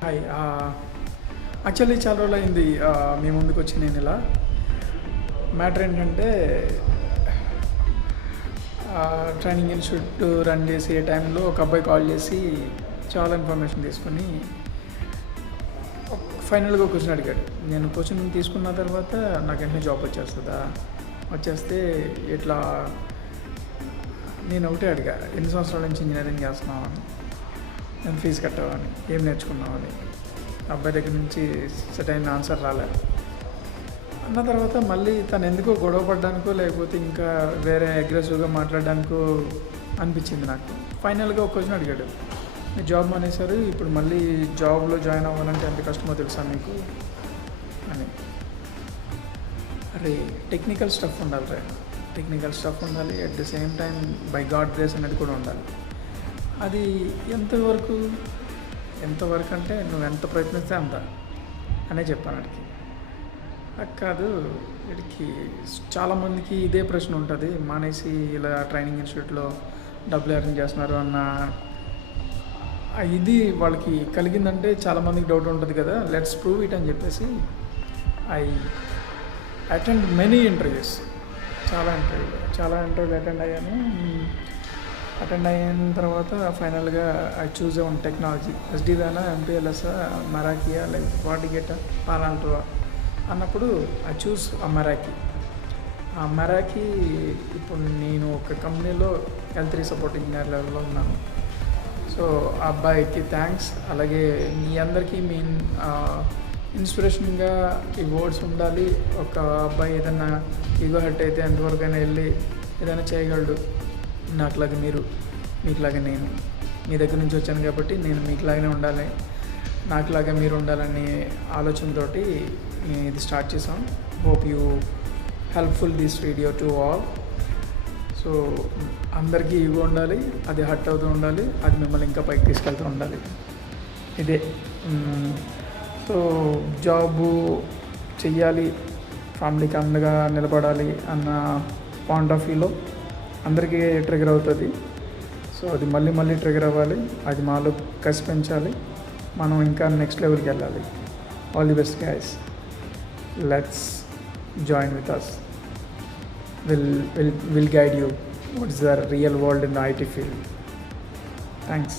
Hi. Actually చాలా రోజులైంది మీ ముందుకొచ్చి నేను ఇలా. మ్యాటర్ ఏంటంటే ట్రైనింగ్ ఇన్స్టిట్యూట్ రన్ చేసే టైంలో ఒక అబ్బాయి కాల్ చేసి చాలా ఇన్ఫర్మేషన్ తీసుకొని ఫైనల్గా ఒక క్వశ్చన్ అడిగాడు. నేను క్వశ్చన్ తీసుకున్న తర్వాత నాకు వెంటనే జాబ్ వచ్చేస్తుందా, వచ్చేస్తే ఇట్లా నేను ఒకటే అడిగా, ఎన్ని సంవత్సరాల నుంచి ఇంజనీరింగ్ చేస్తున్నావు అని, నేను ఫీజు కట్టావని, ఏం నేర్చుకున్నావని. అబ్బాయి దగ్గర నుంచి సెట్ అయిన ఆన్సర్ రాలే. అన్న తర్వాత మళ్ళీ తను ఎందుకో గొడవ పడ్డానికో లేకపోతే ఇంకా వేరే అగ్రెసివ్గా మాట్లాడడానికో అనిపించింది నాకు. ఫైనల్గా ఒక క్వశ్చన్ అడిగాడు, మీరు జాబ్ మానేశారు, ఇప్పుడు మళ్ళీ జాబ్లో జాయిన్ అవ్వాలంటే ఎంత కష్టమో తెలుసా మీకు అని. అరే టెక్నికల్ స్టఫ్ ఉండాలి రా, టెక్నికల్ స్టఫ్ ఉండాలి, at the same time by God grace అనేది కూడా ఉండాలి. అది ఎంతవరకు అంటే నువ్వు ఎంత ప్రయత్నిస్తే అంత అనే చెప్పాను వాడికి. కాదు, వీడికి చాలామందికి ఇదే ప్రశ్న ఉంటుంది, మానేసి ఇలా ట్రైనింగ్ ఇన్స్టిట్యూట్లో డబ్బులు ఎర్న్ చేస్తున్నారు అన్న ఇది వాళ్ళకి కలిగిందంటే చాలామందికి డౌట్ ఉంటుంది కదా. లెట్స్ ప్రూవ్ ఇట్ అని చెప్పేసి ఐ అటెండ్ మెనీ ఇంటర్వ్యూస్, చాలా ఇంటర్వ్యూలు అటెండ్ అయ్యాను. అటెండ్ అయిన తర్వాత ఫైనల్గా ఐ చూజ్ వన్ టెక్నాలజీ, ఎస్డివేనా, ఎంపీఎల్ఎస్, మెరాకియా, లైక్ వాటిగేట, పాలాల్టోవా అన్నప్పుడు ఐ చూస్ ఆ మెరాకి. ఇప్పుడు నేను ఒక కంపెనీలో L3 సపోర్ట్ ఇంజనీర్ లెవెల్లో ఉన్నాను. సో ఆ అబ్బాయికి థ్యాంక్స్. అలాగే మీ అందరికీ మీ ఇన్స్పిరేషన్గా ఈ వర్డ్స్ ఉండాలి. ఒక అబ్బాయి ఏదైనా ఈగో హర్ట్ అయితే ఎంతవరకైనా వెళ్ళి ఏదైనా చేయగలడు. నాకులాగా మీరు, మీకులాగా నేను, మీ దగ్గర నుంచి వచ్చాను కాబట్టి నేను మీకులాగానే ఉండాలి, నాకులాగా మీరు ఉండాలనే ఆలోచనతోటి ఇది స్టార్ట్ చేసాం. Hope you helpful this video to all. So అందరికీ ఈగో ఉండాలి, అది హర్ట్ అవుతూ ఉండాలి, అది మిమ్మల్ని ఇంకా పైకి తీసుకెళ్తూ ఉండాలి. ఇదే. సో జాబు చెయ్యాలి, ఫ్యామిలీకి అండగా నిలబడాలి అన్న పాయింట్ ఆఫ్ వ్యూలో అందరికీ ట్రిగర్ అవుతుంది. సో అది మళ్ళీ ట్రిగర్ అవ్వాలి, అది మాలో కసి పెంచాలి, మనం ఇంకా నెక్స్ట్ లెవెల్కి వెళ్ళాలి. All the best guys, let's join with us. We'll guide you what is the real world in the IT field. Thanks.